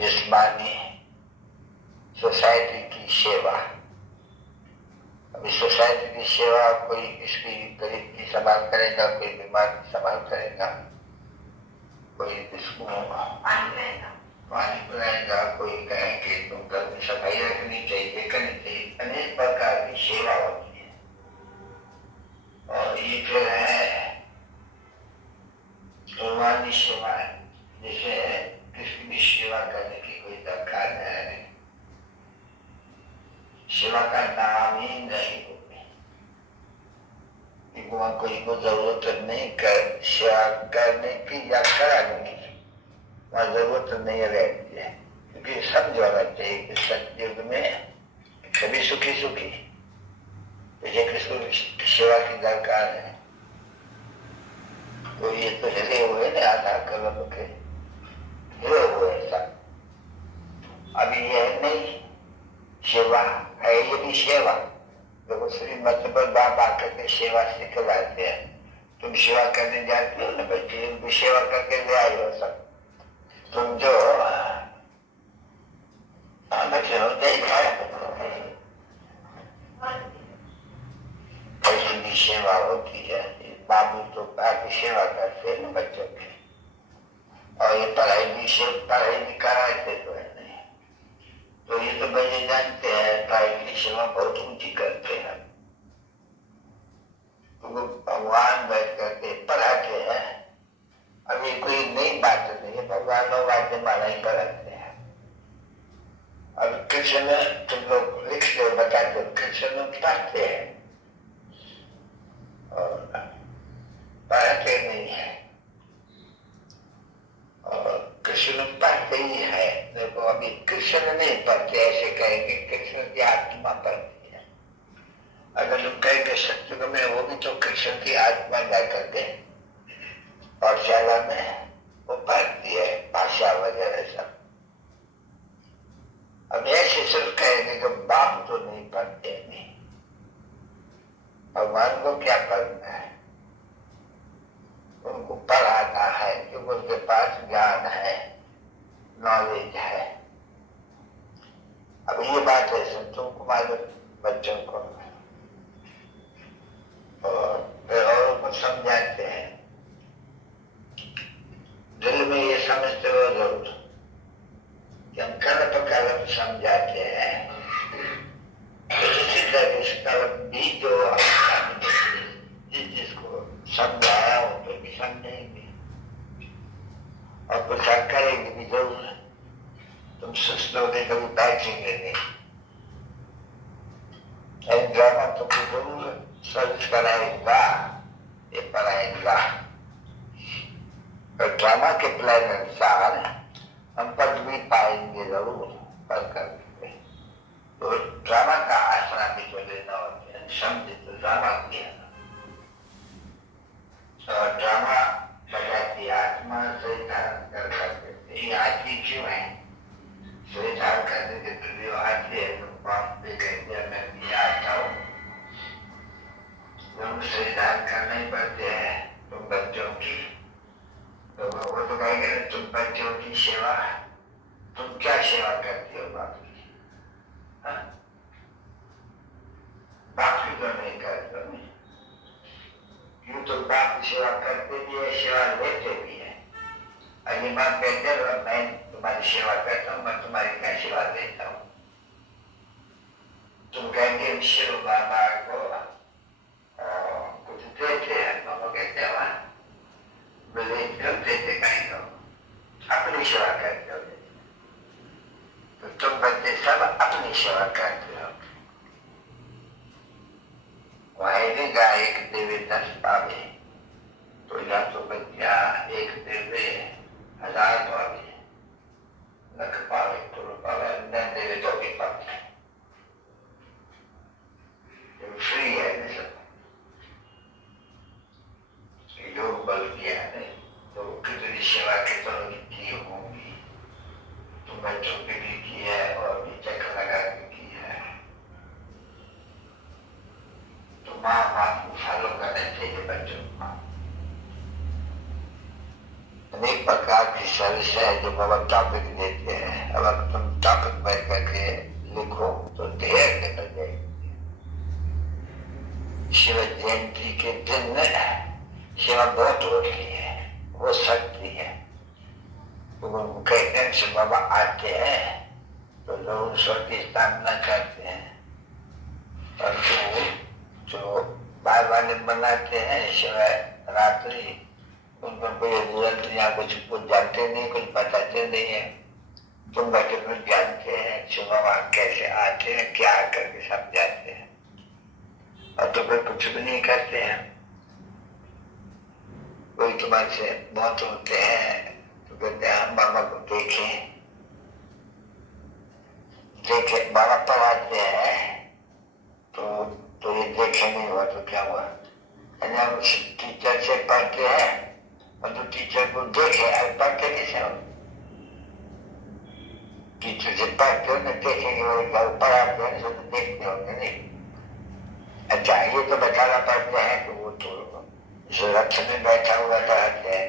जिस्मानी सोसाइटी की सेवा। अभी सोसाइटी की सेवा कोई इसकी गरीब की संभाल करेगा, कोई बीमार की संभाल करेगा, कोई इसको पानी पिलाएगा, कोई कहे कि तुम घर में सफाई रखनी चाहिए, करनी चाहिए। अनेक प्रकार की सेवा होती है। और ये फिर है रूहानी सेवा, जिसे किसी भी सेवा करने की कोई दरकार है नहीं। सेवा का नाम ही नहीं होती। वहाँ कोई को जरूरत नहीं कर सेवा करने की या कराने की, वहाँ जरूरत नहीं रहती है। क्योंकि समझ होना चाहिए कि सतयुग में सभी सुखी सुखी, जैसे किसको सेवा की दरकार है। तो ये तो हिले हुए ना आधार कलम के हिले हुए सब। अभी यह नहीं सेवा है, ये भी सेवा। देखो श्रीमत पर बाबा करके सेवा सिखलाते हैं। तुम सेवा करने जाती हो ना बच्चे, उनकी सेवा करके ले आई हो सब। तुम जो बच्चे होते ही ऐसी भी सेवा होती है। बाबू तो काफी सेवा करते हैं ना बच्चों की। और ये पढ़ाई भी कराते तो है नहीं। तो ये तो बच्चे जानते हैं पढ़ाई की सेवा बहुत ऊंची करते हैं। तो भगवान बैठ करके पढ़ाते हैं। अभी कोई नई बात नहीं है, भगवान लोग आते माला ही पढ़ाते हैं। अब कृष्ण तुम लोग लिखते हो, बताते हो, कृष्ण पढ़ते हैं और पढ़ते नहीं है। और कृष्ण पढ़ते ही है। देखो अभी कृष्ण नहीं पढ़ते, ऐसे कहेंगे कृष्ण की आत्मा पढ़ती है। अगर तुम कहेंगे सत्युग में वो भी तो कृष्ण की आत्मा जाकर के पाठशाला में वो पढ़ती है, भाषा वगैरह सब। अब ऐसे सिर्फ कहेंगे कि बाप तो नहीं पढ़ते नहीं, भगवान को क्या पढ़ना है? उनको पढ़ाना है क्योंकि उनके पास ज्ञान है, नॉलेज है। अब ये बात है संतों को मालूम, बच्चों को, और को समझाते हैं। दिल में ये समझते हो जरूर कि हम कल्प कल्प समझाते हैं। इसी तरह इस कल्प भी जो जिसको समझाया हो तो भी समझेंगे और प्रचार करेंगे भी जरूर। तुम सुस्त होने कभी बैठेंगे नहीं, ड्रामा तुमको जरूर सर्विस कराएगा, ये पढ़ाएगा। और ड्रामा के प्लान अनुसार हम पद भी पाएंगे जरूर पढ़ करके। तो ड्रामा का आसरा भी तो लेना होता है, समझे तो ड्रामा किया। और ड्रामा बजाती आत्मा से धारण कर करके ये आदमी क्यों है? शरीर धारण करने के लिए आती है, तो बाप पे कहते हैं मैं भी आता हूँ। तुम शरीर धारण करने ही पड़ते हैं तुम बच्चों की। तो वो तो कहेंगे तुम बच्चों की सेवा, तुम क्या सेवा करती हो बाप की? बाप की तो नहीं करते हो। यूं तो बाप की सेवा करते भी है, सेवा लेते भी है। अरे बाप कहते हैं मैं तुम्हारी सेवा करता हूँ, मैं तुम्हारी क्या सेवा लेता हूँ? तुम कहेंगे शिव बाबा को कुछ देते हैं, बाबा कहते हैं बोले क्यों देते? कहीं तो अपनी सेवा करते हो। तो तुम बच्चे सब अपनी सेवा करते हो। वहेगा एक देवे 10 पावे, तो या तो बच्चा एक देवे 1000 पावे, लख पावे, करोड़ पावे, न देवे तो भी पावे। फ्री सर्विस है जो बाबा टॉपिक देते हैं। अब अगर तुम टॉपिक बैठ करके लिखो तो ढेर निकल जाएगी। शिव जयंती के दिन सेवा बहुत होती है, हो सकती है। तो कई दिन से बाबा आते हैं तो लोग ईश्वर की स्थापना करते हैं, और जो बार बार बनाते हैं शिवरात्रि, उनको कोई रिजल्ट या कुछ जानते नहीं, कुछ बताते नहीं है। तुम बैठे कुछ जानते हैं शिव बाबा कैसे आते हैं, क्या करके समझाते हैं, और तो कोई कुछ भी नहीं करते हैं। कोई तुम्हारे से बहुत होते हैं तो कहते हैं हम बाबा को देखें, बाबा पढ़ाते हैं तो ये देखे नहीं हुआ तो क्या हुआ। हम टीचर से पढ़ते हैं और जो टीचर को देखे, अब पढ़ते कैसे हो? टीचर से पढ़ते हो ना, देखेंगे पढ़ाते हैं तो देखते होंगे नहीं। अच्छा, ये तो बताना पड़ता है कि वो तो जो रक्ष में बैठा हुआ पढ़ाते हैं,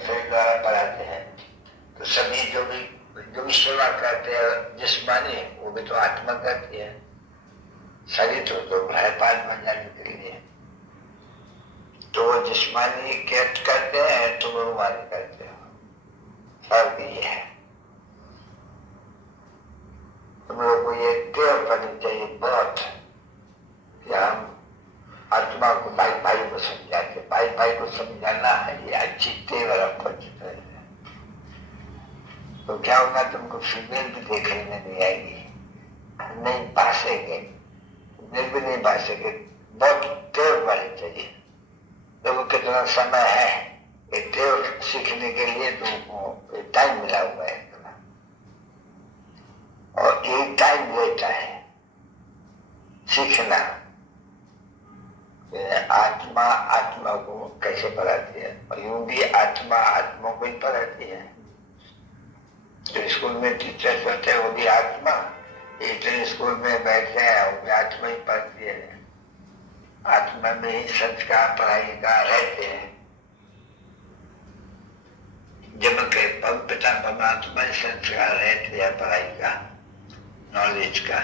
शरीर द्वारा पढ़ाते हैं, तो सभी जो भी सेवा करते हैं जिस्मानी, वो भी तो आत्मा करती है। शरीर तो है पांच बन जाने के लिए, तो वो जिस्मानी करते हैं, तुम रूमानी करते हो। फर्क ये है। तुम लोग को ये टेव करनी चाहिए बहुत कि हम आत्मा को भाई भाई को समझाते, भाई भाई को समझाना है, ये अच्छी टेव रखो। तो क्या होगा, तुमको फीमेल भी देखने में नहीं आएगी, नहीं भाषेंगे, भी नहीं भाषेंगे। बहुत टेव बढ़नी चाहिए। देखो कितना समय है ये टेव सीखने के लिए, तुमको टाइम मिला हुआ है इतना, और ये टाइम लेता है सीखना। आत्मा आत्मा को कैसे पढ़ाती है, और यूं भी आत्मा आत्मा को ही पढ़ाती है। जो स्कूल में टीचर्स होते हैं वो भी आत्मा, ये स्कूल में बैठे हैं वो भी आत्मा ही पढ़ती है। आत्मा में ही संस्कार पढ़ाई का रहते हैं। जब के पिता परमात्मा संस्कार रहते हैं पढ़ाई का, नॉलेज का,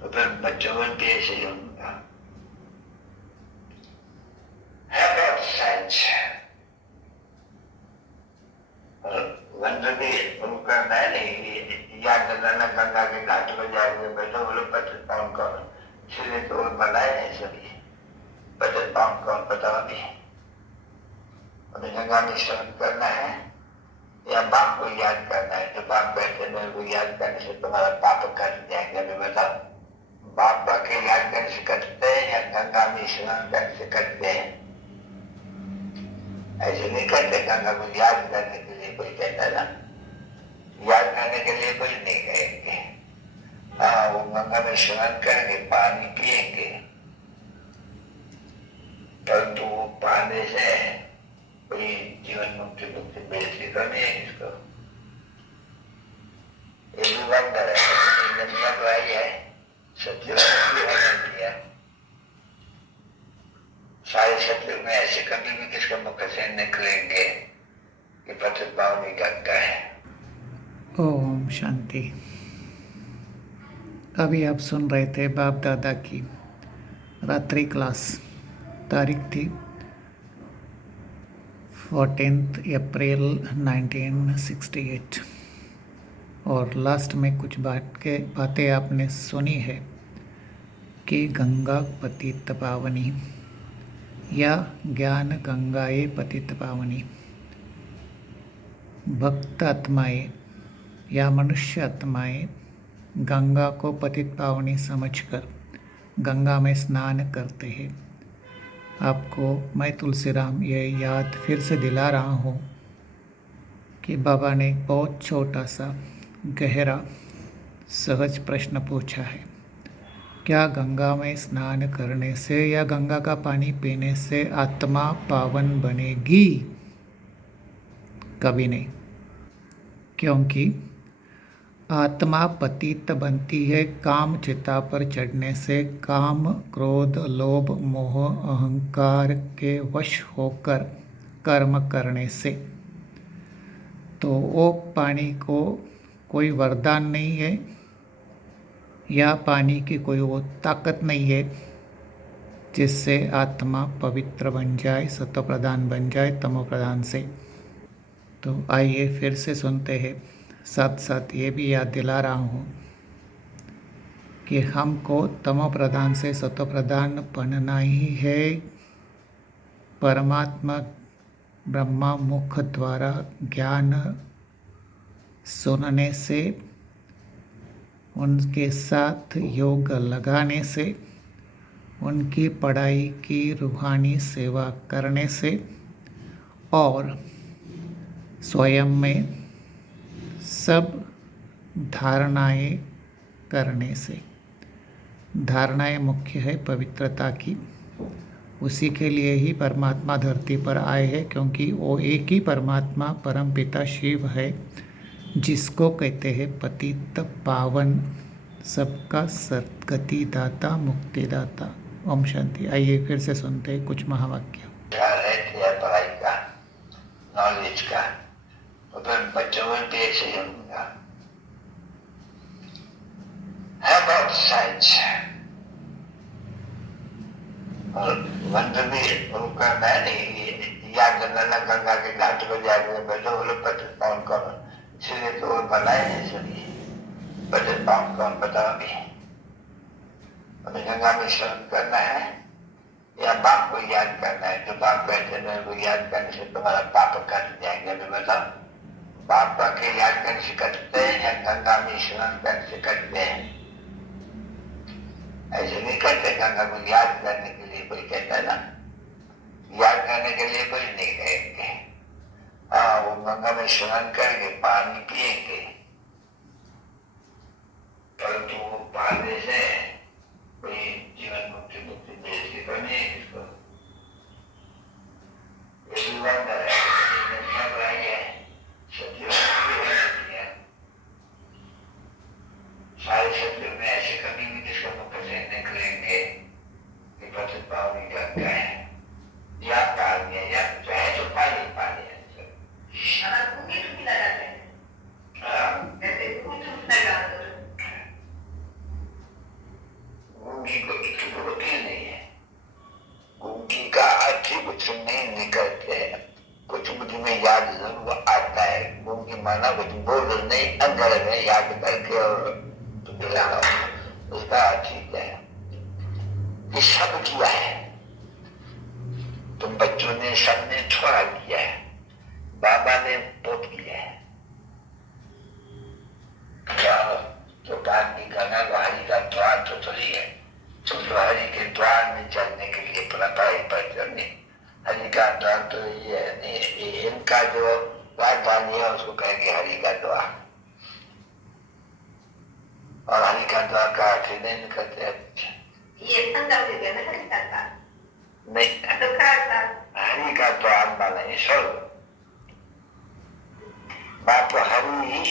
तो फिर बच्चों में भी ऐसे ही होगा। उनका मैं नहीं याद दिलाना, गंगा के घाट पर जाएंगे बैठो, बोलो 25 पाउंड कौन, इसलिए तो बनाए हैं सभी 25 पाउंड कौन पता नहीं। उन्हें गंगा में स्नान करना है या बाप को याद करना है? तो बाप बैठे मेरे को याद करने से तुम्हारा पाप कट जाएगा। मैं बताओ, बाप के याद करने से कटते हैं या गंगा में स्नान करने से कटते हैं? ऐसे नहीं करते। गंगा को याद करने के लिए कोई कहता है ना, याद करने के लिए कोई नहीं कहेंगे। हाँ, वो गंगा में स्नान करेंगे, पानी पिएंगे, परंतु वो पानी से कोई जीवन मुक्ति मिलती तो नहीं है इसको। ये भी वंडर है, सत्य है। सारे सत्य में ऐसे कभी भी किसका मुख से निकलेंगे कि 25 पाउंड ही गंगा है। ओम शांति। अभी आप सुन रहे थे बाप दादा की रात्रि क्लास। तारीख थी 14 अप्रैल 1968, और लास्ट में कुछ बातें आपने सुनी है कि गंगा पतित पावनी या ज्ञान गंगाए पतित पावनी। भक्त आत्माएं या मनुष्य आत्माएं गंगा को पतित पावनी समझकर गंगा में स्नान करते हैं। आपको मैं तुलसीराम ये याद फिर से दिला रहा हूँ कि बाबा ने एक बहुत छोटा सा गहरा सहज प्रश्न पूछा है, क्या गंगा में स्नान करने से या गंगा का पानी पीने से आत्मा पावन बनेगी? कभी नहीं, क्योंकि आत्मा पतित बनती है काम चिता पर चढ़ने से, काम क्रोध लोभ मोह अहंकार के वश होकर कर्म करने से। तो वो पानी को कोई वरदान नहीं है या पानी की कोई वो ताकत नहीं है जिससे आत्मा पवित्र बन जाए, सत्व प्रधान बन जाए तमो प्रधान से। तो आइए फिर से सुनते हैं। साथ साथ ये भी याद दिला रहा हूँ कि हमको तमो प्रधान से सत्व प्रधान बनना ही है। परमात्मा ब्रह्मा मुख द्वारा ज्ञान सुनने से, उनके साथ योग लगाने से, उनकी पढ़ाई की रूहानी सेवा करने से और स्वयं में सब धारणाएं करने से। धारणाएं मुख्य है पवित्रता की। उसी के लिए ही परमात्मा धरती पर आए हैं, क्योंकि वो एक ही परमात्मा परम पिता शिव है, जिसको कहते हैं पतित पावन, सबका सद्गति दाता, मुक्तिदाता। ओम शांति। आइए फिर से सुनते हैं कुछ महावाक्य। पढ़ाई का, नॉलेज का, तो फिर बच्चों में भी ऐसे ही होगा। है बहुत साइंस और मंत्र भी उनका नहीं याद करना, गंगा के घाट पर जाकर बैठो बोले पतित पावन कौन, इसलिए तो वो बनाए हैं। इसलिए पतित पावन कौन बताओ भी। हमें गंगा में स्नान करना है या बाप को याद करना है? जो बाप कहते हैं वो याद करने से तुम्हारा पाप कट जाएंगे। अभी बताओ, बाप के याद करने से कटते हैं या गंगा में स्नान करने से कटते हैं? ऐसे नहीं कहते। गंगा को याद करने के लिए कोई कहता है ना, याद करने के लिए कोई नहीं कहेंगे। हाँ, वो गंगा में स्नान करेंगे, पानी पिएंगे, परंतु वो पानी से कोई जीवन मुक्ति मुक्ति देश की बनी है। किसको सारे शब्दों में ऐसे कभी भी किसको मुक्त से निकलेंगे कि पतित पावन गंगा है या पानी है या चाहे तो पानी पानी है। गुंगी को होती नहीं है। गुंगी का अर्थ ही कुछ नहीं निकलते हैं। कुछ मुझ में याद जरूर आता है। गुंगी माना कुछ बोल नहीं, अंदर में याद करके और उसका ठीक है। ये सब किया है, तुम बच्चों ने सबने थोड़ा किया है, बाबा ने बहुत किया है। तो बात नहीं करना, हरि का द्वार तो थोड़ी है। तुम तो हरि के द्वार में चलने के लिए पढ़ाई पर चलने, हरि का द्वार तो ये नहीं। इनका जो राजधानी है उसको कहेंगे हरि का द्वार, और हरि का द्वार का अर्थ नहीं निकलते। ये नहीं, हरि का द्वार माना ईश्वर। बाप हरि ही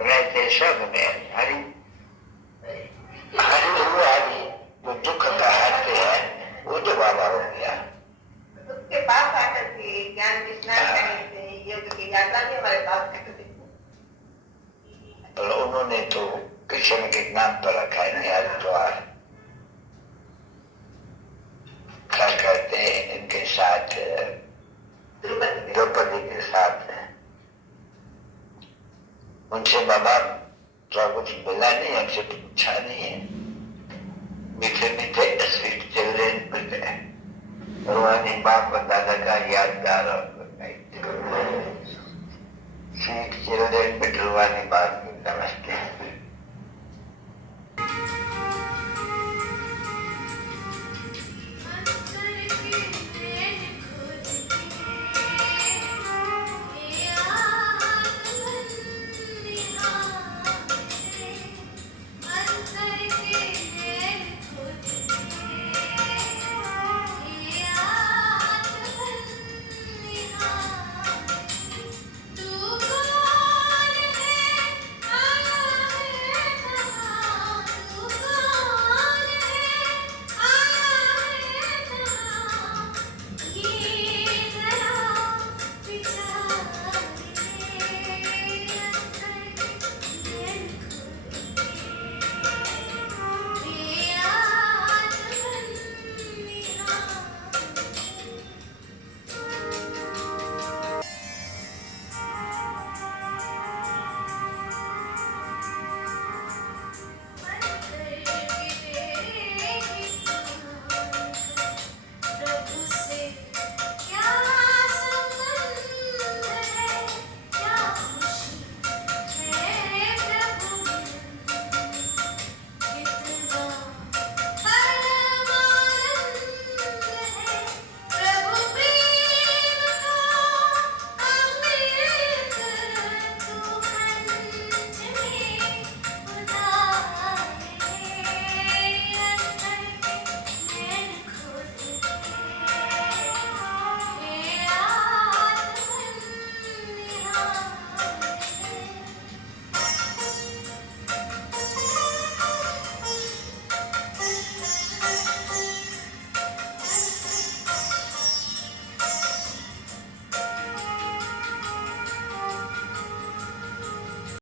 रहते स्वर्ग में। हरि हरि हुआ, हरि जो दुख का हरते हैं वो तो बाबा हो गया। उसके पास आकर के ज्ञान विस्तार करने से योग की यात्रा भी हमारे पास करते थे। उन्होंने तो कृष्ण के नाम पर रखा है हरि द्वार। क्या कहते हैं इनके साथ, द्रौपदी के साथ उनसे बाबा तो कुछ मिला नहीं, हमसे पूछा नहीं है। मीठे मीठे स्वीट चिल्ड्रेन मिलते हैं, रूहानी बाप और दादा का यादगार और स्वीट चिल्ड्रेन में रूहानी बाप